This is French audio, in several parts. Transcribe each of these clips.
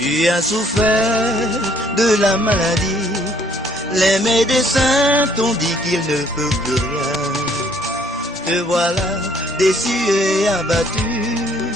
Tu as souffert de la maladie. Les médecins t'ont dit qu'il ne peut plus rien. Te voilà déçu et abattu.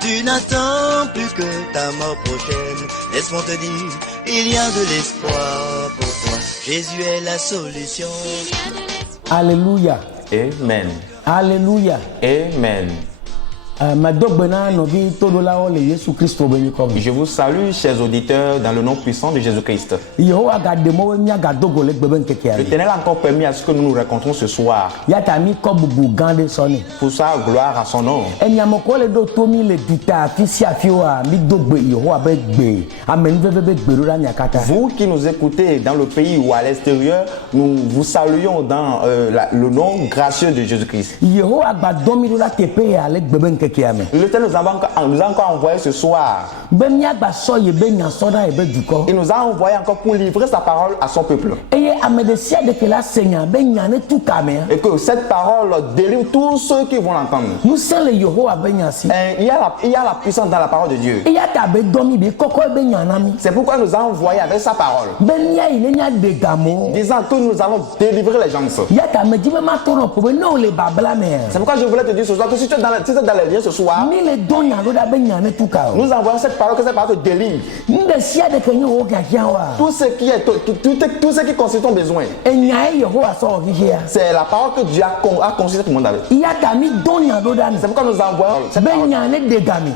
Tu n'attends plus que ta mort prochaine. Laisse-moi te dire, il y a de l'espoir pour toi. Jésus est la solution. Alléluia. Amen. Alléluia. Amen. Je vous salue, chers auditeurs, dans le nom puissant de Jésus-Christ. L'Éternel a encore permis à ce que nous nous rencontrons ce soir. Pour sa gloire à son nom. Vous qui nous écoutez dans le pays ou à l'extérieur, nous vous saluons dans le nom gracieux de Jésus-Christ. L'Éternel nous a encore envoyé ce soir. Il nous a envoyé encore pour livrer sa parole à son peuple. Et que cette parole délivre tous ceux qui vont l'entendre. Il y a la puissance dans la parole de Dieu. C'est pourquoi il nous a envoyé avec sa parole, disant que nous allons délivrer les gens. C'est pourquoi je voulais te dire ce soir que si tu es dans les liens ce soir, nous envoyons cette parole, que cette parole te délivre. Tout ce qui constitue ton besoin. C'est la parole que Dieu a constitué tout le monde avec. C'est pourquoi nous envoyons cette parole.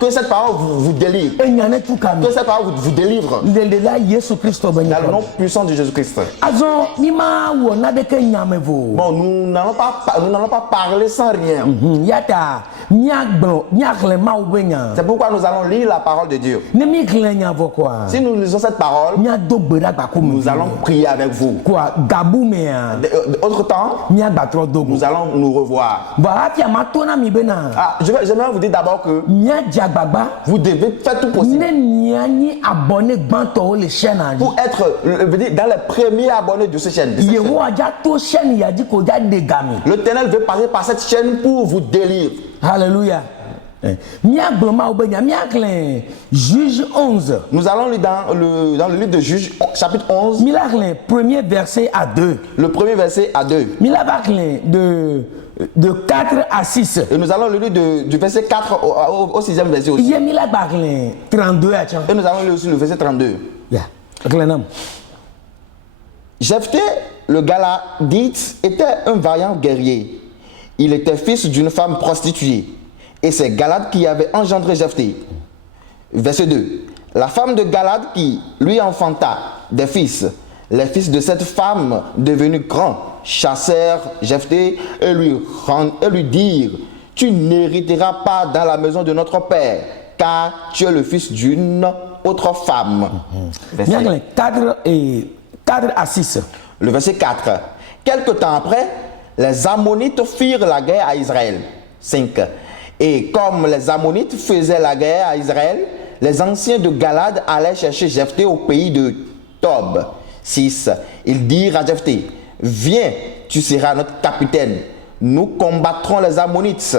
Que cette parole vous délivre. Que cette parole vous délivre. Dans le nom puissant de Jésus-Christ. Bon, nous n'allons pas parler sans rien. C'est pourquoi nous allons lire la parole de Dieu. Si nous lisons cette parole, nous allons prier avec vous. Autre temps, nous allons nous revoir. J'aimerais vous dire d'abord que vous devez faire tout possible pour être dans les premiers abonnés de cette chaîne. L'Éternel veut passer par cette chaîne pour vous délivrer. Alléluia. Juge 11. Nous allons lire dans le livre de Juge, chapitre 11. Premier verset à 2. Le premier verset à 2. De 4 à 6. Et nous allons lire du verset 4 au 6e verset aussi. 32. Et nous allons lire aussi le verset 32. Jephthé, le Galadite, était un vaillant guerrier. Il était fils d'une femme prostituée. Et c'est Galad qui avait engendré Jephthé. Verset 2. La femme de Galad qui lui enfanta des fils. Les fils de cette femme, devenus grands, chassèrent Jephthé et lui dirent: tu n'hériteras pas dans la maison de notre père, car tu es le fils d'une autre femme. Verset 4 à 6. Le verset 4. Quelque temps après, les Ammonites firent la guerre à Israël. 5. Et comme les Ammonites faisaient la guerre à Israël, les anciens de Galad allaient chercher Jephthé au pays de Tob. 6. Ils dirent à Jephthé: viens, tu seras notre capitaine. Nous combattrons les Ammonites.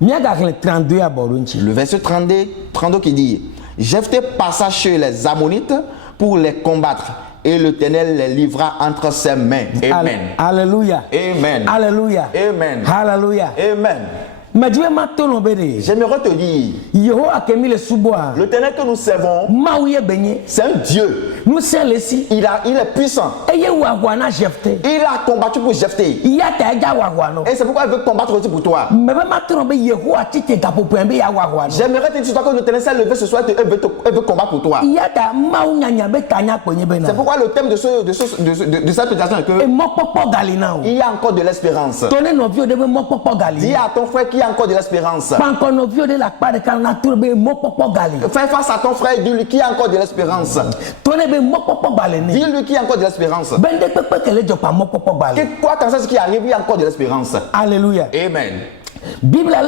Le verset 32 qui dit: Jephthé passa chez les Ammonites pour les combattre. Et l'Éternel les livra entre ses mains. Amen. Alléluia. Amen. Alléluia. Amen. Alléluia. Amen. J'aimerais te dire, l'Éternel que nous servons, c'est un Dieu. Il est puissant. Il a combattu pour Jephthé. Et c'est pourquoi il veut combattre aussi pour toi. J'aimerais te dire que l'Éternel s'est levé ce soir et veut combattre pour toi. C'est pourquoi le thème de cette prédication est que il y a encore de l'espérance. Dis à ton frère qu'il y a encore de l'espérance. Fais face à ton frère et dis-lui qu'il y a encore de l'espérance. Dis-lui qu'il y a encore de l'espérance. Quoi qu'en ce qui arrive, il y a encore de l'espérance. Alléluia. Amen. Bible la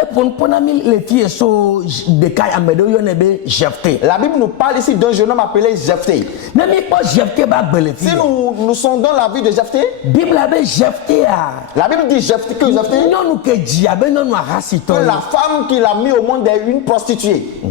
Bible nous parle ici d'un jeune homme appelé Jephthé. Si nous sondons la vie de Jephthé, la Bible dit Jephthé, que la femme qu'il a mis au monde est une prostituée.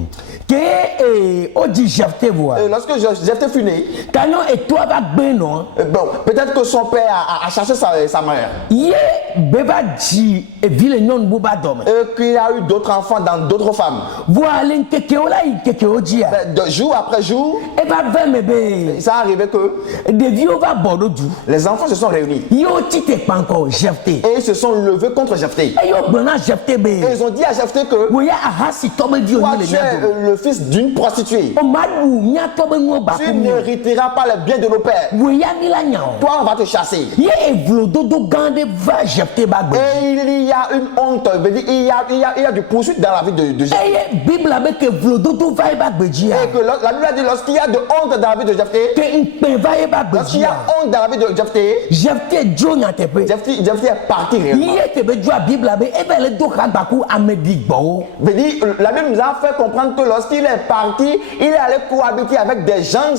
Que on dit Jephthé voix. Lorsque Jephthé fut né, Canon et toi va ben non. bon, peut-être que son père a cherché sa mère. Yé beba di et ville non bouba dome. Et qu'il a eu d'autres enfants dans d'autres femmes. Voilà une keke ola une keke odia. De jour après jour, Et va vers mebe. ça arrivait que Des vieux va bordeaux du. les enfants se sont réunis. Yo tite pas encore Jephthé. Et ils se sont levés contre Jephthé. Et yo bana Jephthé Et be. ils ont dit à Jephthé que Woya ahasi tobe di toi, oni tu le es miado. le fils d'une prostituée. O madu nya tobe ngo ba Tu ko. n'hériteras pas les biens de nos pères. Woya mi la nyao. Toi, on va te chasser. Yé evlododo gande va Jephthé ba gbe. Et il y a une honte. Il y a du poursuite dans la vie de Jephthé. Et Bible avec que vlododo va ba gbe dia. Et que la Bible a dit lorsqu'il y a de honte dans la vie de Jephthé, Que une pe va ba gbe lorsqu'il y dia. a honte dans la vie de Jephthé, Jephthé jo nya tepe. Jephthé est parti réellement. Yé te be jo Bible abe e be le do kagbaku amedigbo. Veut dire, la Bible nous a fait comprendre que lorsqu'il est parti, il est allé cohabiter avec des gens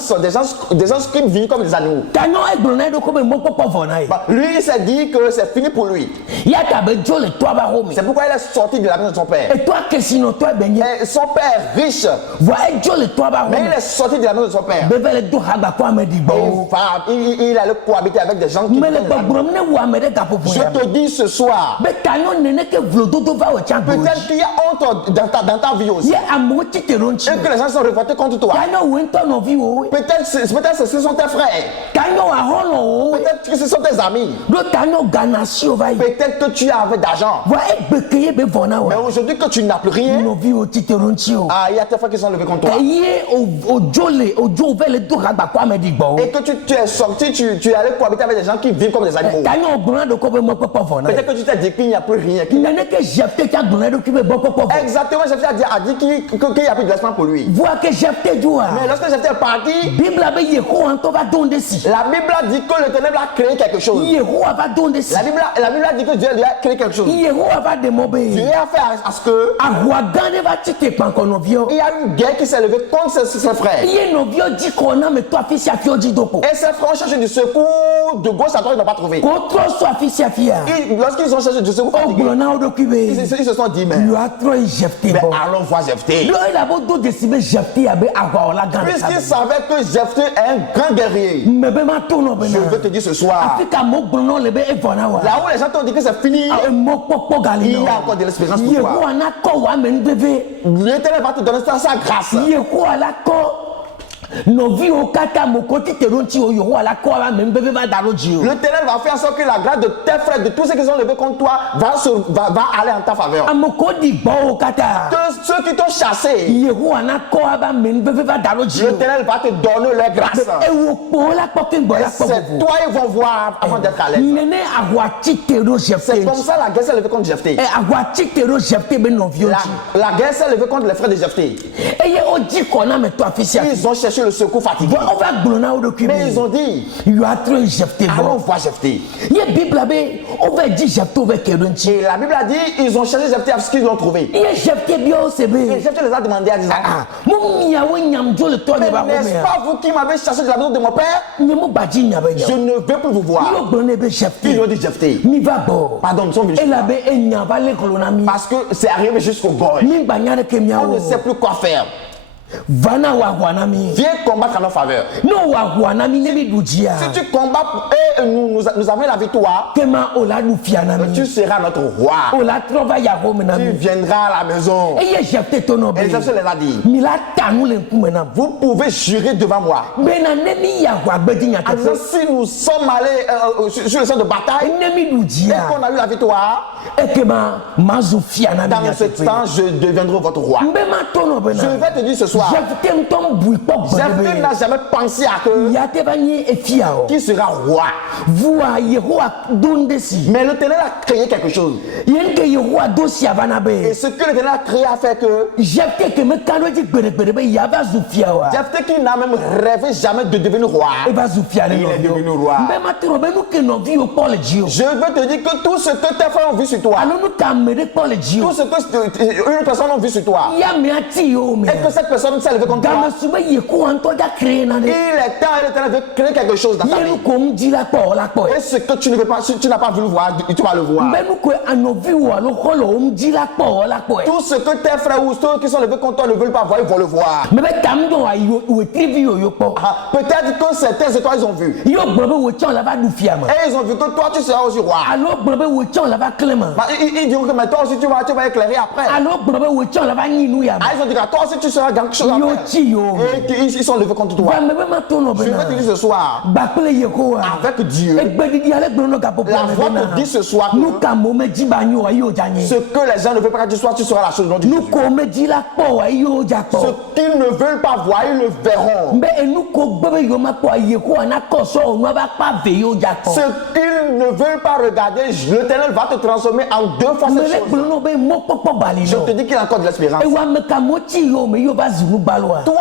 qui vivent comme des animaux. Canon e glona do ko be mo popo vona e. Bah, lui, il s'est dit que c'est fini pour lui. Ya ta be jo le toi ba home. C'est pourquoi il est sorti de la maison de son père. Et toi que sinon toi benye. Et son père riche, Voa e jo le toi ba mais home. il est sorti de la maison de son père. Be be le do kagbaku amedigbo. Il allait cohabiter avec des gens qui Mais le vivent comme des animaux. gbogbo ne wa me de gapo Je te dis ce soir, be canon nene que vlododo va o chango. peut-être qu'il y a honte dans ta vie aussi. Ye amo tite ronchi. Et que les gens sont révoltés contre toi. Canon wento no vi o. Peut-être que ce sont tes frères. Canon a hono o. Peut-être que ce sont tes amis. Do canon ganasi o va. Peut-être que tu avais d'argent. Voa e bekeye be vona Mais wa. aujourd'hui que tu n'as plus rien, No vi o tite ronchi o. il y a tes frères qui sont levés contre toi. Ye o jole o jo ve le do kagbaku amedigbo. Et que tu es sorti, tu es allé cohabiter avec des gens qui vivent comme des animaux. Canon glona do ko be mo popo vona. Peut-être que tu t'es dit qu'il n'y a plus rien. Nene que Jephthé qui a glona do ki be bo popo vona. Exactement, Jephthé a dit qu'il n'y a plus de l'espoir pour lui. Voa que Jephthé joa. Mais lorsque Jephthé est parti, Bible abe Yehowa to va donde si. la Bible a dit que l'Éternel a créé quelque chose. Yehowa va donde si. La Bible a dit que Dieu lui a créé quelque chose. Yehowa va demobe. Dieu a fait à ce que Agua gane va tite panko novio. il y a une guerre qui s'est levée contre ses frères. Iye novio di kona me to afisi afio di doko. Et ses frères ont cherché du secours de gauche à droite, ils n'ont pas trouvé. Kontro so afisi afia. Lorsqu'ils ont cherché du secours O fatigué, glona o do kibe. ils se sont dit, mais You are trop Jephthé bon. allons voir Jephthé. Lo ila bo do desibe Jephthé abe agwa ola gane. Puisqu'ils savaient que Jephthé est un grand guerrier, Mebe ma to no bena. je veux te dire ce soir, Afrika mo glona lebe e vona wa. là où les gens t'ont dit que c'est fini, E mo popo gali il y no. a encore de l'espérance pour toi. Yehowa na ko wa men bebe. L'Éternel va te donner sa grâce. Yehowa la ko. Novi o kata mokoti teronti o Yehowa la ko wa men bebe va dalo ji o. L'Éternel va faire en sorte que la grâce de tes frères, de tous ceux qui sont levés contre toi, va aller en ta faveur. Amokodi bo o kata. Que ceux qui t'ont chassé, Yehowa na ko wa men bebe va dalo ji o. l'Éternel va te donner leur grâce. E wo po la poke bo la poke C'est bo. toi ils vont voir avant d'être à l'aise. Nene agwa titero C'est Jephthé. comme ça la guerre s'est levée contre Jephthé. E agwa titero Jephthé be novio ji. La guerre s'est levée contre les frères de Jephthé. E ye o di kona me to afisi afia. Ils ont cherché le secours fatigué. On va glona o do kibe. Mais ils ont dit, You are trop Jephthé allons bon. voir Jephthé. Ye Bible abe on va di Jephthé o ve keronti. Et la Bible a dit, ils ont cherché Jephthé parce qu'ils l'ont trouvé. Ye Jephthé bio Et sebe. Jephthé les a demandé à dire, Mo miawo nyam jo le to ne ba n'est-ce home. pas vous qui m'avez chassé de la maison de mon père? Nyemo baji nyabe Je nya. ne veux plus vous voir. Yo glona be Ils Jephthé. ont dit Jephthé. Mi va bo. Pardon, nous sommes venus. Elle avait un nyaba le glona mi. Parce que c'est arrivé jusqu'au boy. Mi banyare ke On miawo. ne sait plus quoi faire. Vana wa wana mi. Viens combattre en notre faveur. No wa wana mi ne mi dujia. Si tu combats et nous avons la victoire, Kema ola du fiana mi. tu seras notre roi. Ola trova ya home na Tu mi. viendras à la maison. E ye Jephthé to no be. Et Jephthé les a dit, Mi la tanu le nkume na. vous pouvez jurer devant moi. Bena ne mi ya wa gbedi nya En disant, te. si nous sommes allés sur le champ de bataille Ne mi et dujia. qu'on a eu la victoire, E kema mazu fiana mi dans nya ce te. temps, je deviendrai votre roi. Mbe ma to no be Je na. vais te dire ce soir, Jephthé ntom bui pok Jephthé bebe. n'a jamais pensé à que Ya te banye e fia o. qui sera roi. Voa Yehowa donde si. Mais l'Éternel a créé quelque chose. Yen ke Yehowa do si avana Et be. ce que l'Éternel a créé a fait que Jephthé ke me kano di gbere be ya va zu fia wa. Jephthé qui n'a même rêvé jamais de devenir roi, E va zu fia ne il est no. devenu roi. Mbe ma tro be nu ke no vi o Paul Gio. Je veux te dire que tout ce que tes frères ont vu sur toi, Anu nu ka me de Paul Gio. tout ce que une personne a vu sur toi, Ya me ati yo me. et que cette personne personne s'est levée contre toi. Gamasube Yeko Antoda créé Nane. Il est temps et l'Éternel veut créer quelque chose dans ta vie. Yenu Kom dit la porte. Et ce que tu ne veux pas, si tu n'as pas vu le voir, tu vas le voir. Même que Anovi ou alors on dit la porte. Tout ce que tes frères ou ceux qui sont levés contre toi ne veulent pas voir, ils vont le voir. Mais Tamdo a eu TV yo po. Peut-être que certains étoiles ils ont vu. Yo brebe wo tchon la va du fiama. Et ils ont vu que toi tu seras aussi roi. Alors brebe wo tchon la va Clément. Ils diront que mais toi aussi tu vas éclairer après. Alors brebe wo tchon la va Ninou ya. Ils ont dit que toi aussi tu seras quelque chose Yo après. chi yo. Et ils sont levés contre toi. Va me ma tono Je bena. vais te dire ce soir, Bakle Yeko avec Dieu, Egbedi ale gbono ka popo. la voix te dit ce soir Nous que ka mo me di ba nyo yo janye. ce que les gens ne veulent pas que tu sois, tu seras la chose dont Nous Jésus. ko me di la po yo ja po. Ce qu'ils ne veulent pas voir, ils le verront. Mais nous ko gbebe yo ma po Yeko na ko so on va pas ve yo ja po. Ce qu'ils ne veulent pas regarder, l'Éternel va te transformer en deux fois Mais cette le chose. gbono be mo popo bali Je no. te dis qu'il y a encore de l'espérance. E wa me ka mo chi yo me yo ba zulu balwa. Toi,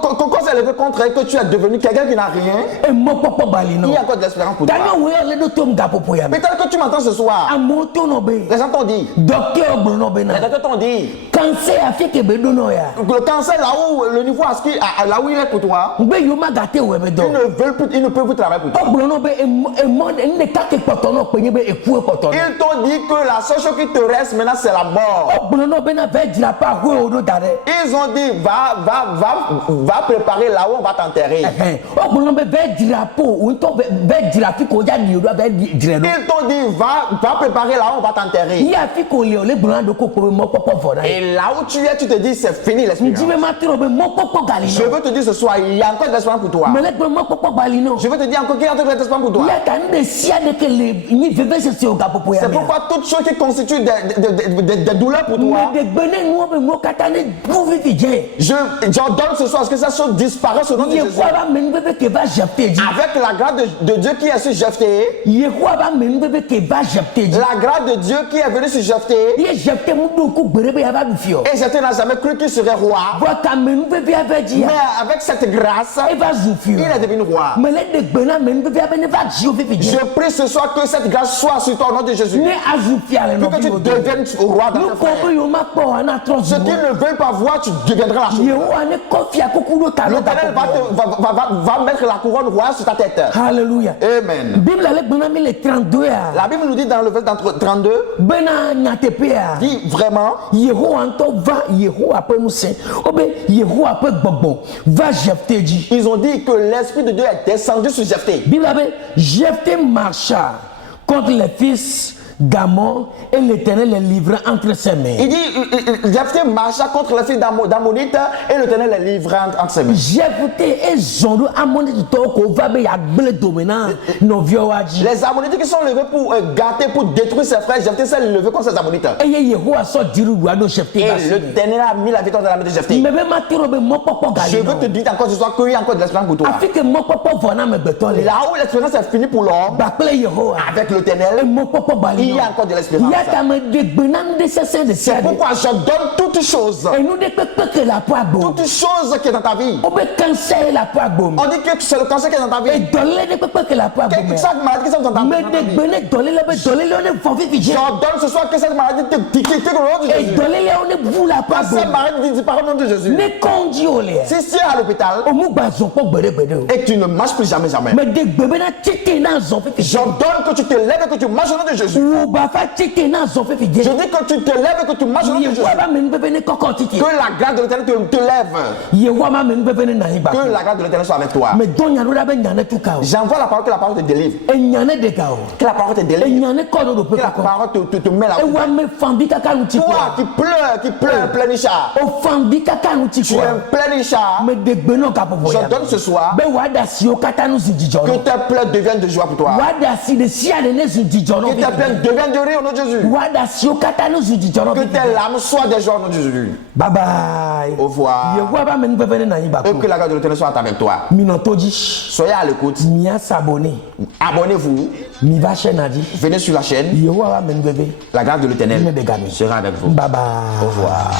quand c'est levé contre elle, que tu es devenu quelqu'un qui n'a rien, E mo popo bali no. il y a encore de l'espérance pour toi. Daniel we le do tom ga popo ya. Peut-être que tu m'entends ce soir. Amoto no be. Les gens t'ont dit. Docteur gbono be Les na. docteurs t'ont dit. Cancer a fait que be do no ya. Le cancer, là où le niveau là où il est pour toi, Be yo ma gate we be do. ils ne peuvent plus travailler pour toi. O gbono be e mo ne ka ke poto no pe ni be e ku e poto no. Ils t'ont dit que la seule chose qui te reste maintenant, c'est la mort. O gbono be na ve dira pa ho o do dare. Ils ont dit, va préparer là où on va t'enterrer. O gbono be ve dira po o to ve dira fi ko ja ni o do ve dire no. Ils t'ont dit, va préparer là où on va t'enterrer. Ya fi ko le gbono do ko ko mo popo fora. Et là où tu es, tu te dis, c'est fini l'espérance. Ndi be ma tro be mo popo gali Je no. veux te dire ce soir, il y a encore de l'espérance pour toi. Mais le gbono mo popo gali no. Je veux te dire encore qu'il y a encore de l'espérance pour toi. Ya ka nde sia de que le ni veve se o ga popo ya. C'est pourquoi toutes choses qui constituent des douleurs pour toi, Mais de bene no be mo katane pouvi fije. j'ordonne ce soir, que ça soit disparaisse au nom de Ye Jésus. kwa ba men bebe ke va jepte di. Avec la grâce de Dieu qui est sur Jephthé, Ye kwa ba men bebe ke va jepte di. la grâce de Dieu qui est venue sur Jephthé, Ye jepte mu do ku gbere be ya ba du fio. et Jephthé n'a jamais cru qu'il serait roi. Wa ka men bebe ya be di. Mais avec cette grâce, E va zu fio. il est devenu roi. Mais le de gbena men bebe ya be ne va ji o fifi Je di. prie ce soir que cette grâce soit sur toi au nom de Jésus. Ne azu fia le no Pour que tu bi o do. deviennes roi dans Nous tes frères. ko be yo ma po ana tro Ce zu. qu'ils ne veulent pas voir, tu deviendras la chose. Ye wa ne ko fia ko ku do ta no ga L'Éternel popo. va mettre la couronne royale sur ta tête. Hallelujah. Amen. Bible le gbena mi le 32 ya. La Bible nous dit dans le verset 32, Bena nyatepe ya. dit vraiment, Yehowa ntɔ va Yehowa ƒe ŋusẽ wobe Yehowa ƒe gbɔgbɔ va Jephté dzi. ils ont dit que l'Esprit de Dieu est descendu sur Jephthé. Bible be Jephté marcha contre les fils d'Amon et l'Éternel les livra entre ses mains. Il dit, Jephthé marcha contre les fils d'Ammonite et l'Éternel les livra entre ses mains. Jephté ezɔn ɖo Amonite tɔwo ko va be yagblẽ dome na nɔviawoa dzi. Les Ammonites qui sont levés pour gâter, pour détruire ses frères, Jephthé s'est levé contre ces Ammonites. Eye Yehowa sɔ dziɖuɖua ɖo Jephté Et ba si. l'Éternel a mis la victoire dans la main de Jephthé. Mɛ be mate ɖo be mɔkpɔkpɔ Je gali veux te nɔ. dire encore ce soir qu'il y a encore de l'espérance pour toi. Afi ke mɔkpɔkpɔ vɔ na amegbetɔ le. Là où l'espérance est finie pour l'homme, Bakple Yehowa. avec l'Éternel, Mɔkpɔkpɔ bali il y a nɔ. encore de l'espérance. Yatame de gbena nu de sese de sia C'est de. pourquoi je donne toutes choses. Enu de kpekpe ke la po agbo. Toutes choses qui est dans ta vie. O be cancer la po agbo. On dit que c'est le cancer qui est dans ta vie. Dɔlele de kpekpe ke la po agbo me. Chaque maladie qui est dans ta Me vie. de gbene dɔlele be dɔlele ne fɔ fifi dze. J'ordonne ce soir que cette maladie te quitte au nom de E Jésus. dɔlele ne bu la po Que agbo. cette maladie disparaît au nom de Jésus. Ne kɔnji o le. Si tu es à l'hôpital O mu gba zɔn kpɔ gbedegbede o. et que tu ne marches plus jamais, jamais, Me de gbebe na tete na zɔn fifi dze. j'ordonne que tu te lèves et que tu marches au nom de Jésus. Wo ba fa tete na zɔn fifi Je dze. dis que tu te lèves et que tu marches au nom de Jésus. Yehowa ba me nu bebe ne kɔkɔ titi. Que la grâce de l'Éternel te lève. Yehowa ba me nu bebe ne na yi ba. Que la grâce de l'Éternel soit avec toi. Me dɔn nya do da be nya ne tu ka o. J'envoie la parole, que la parole te délivre. E nya ne de ka o. Que la parole te E délivre. nya ne kɔ do do pe Que la kɔkɔ. parole te met là. Ewa me fan bi kaka nu ti Toi kɔ. qui pleure, plein Isha. O fan bi kaka nu ti Tu es kɔ. plein Isha. Me de gbe náà ka bɔbɔ ya. J'ordonne ce soir Bɛ wa da si o kata nu si jijɔ que nɔ. tes pleurs deviennent de joie pour toi. Wa da si de si ale ne su jijɔ Que tes nɔ. pleurs deviennent de rire au nom de Jésus. Wa da si o kata nu su jijɔ Que nɔ. tes larmes soient des joies au nom de Jésus. Bye bye. Au revoir. Yehowa ba me nu bɛbɛ ne na yi ba Et ko. que la grâce de l'Éternel soit avec toi. Minɔtɔ dzi. Soyez à l'écoute. Mia s'abonner. Abonnez-vous. Mi va chaîne na dzi. Venez sur la chaîne. Yehowa ba me nu bɛbɛ. La grâce de Ne l'Éternel de gami. sera avec vous. Bye bye. Au revoir.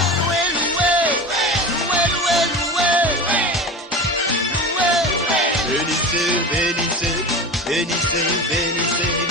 Bénissez, bénissez, bénissez, bénissez.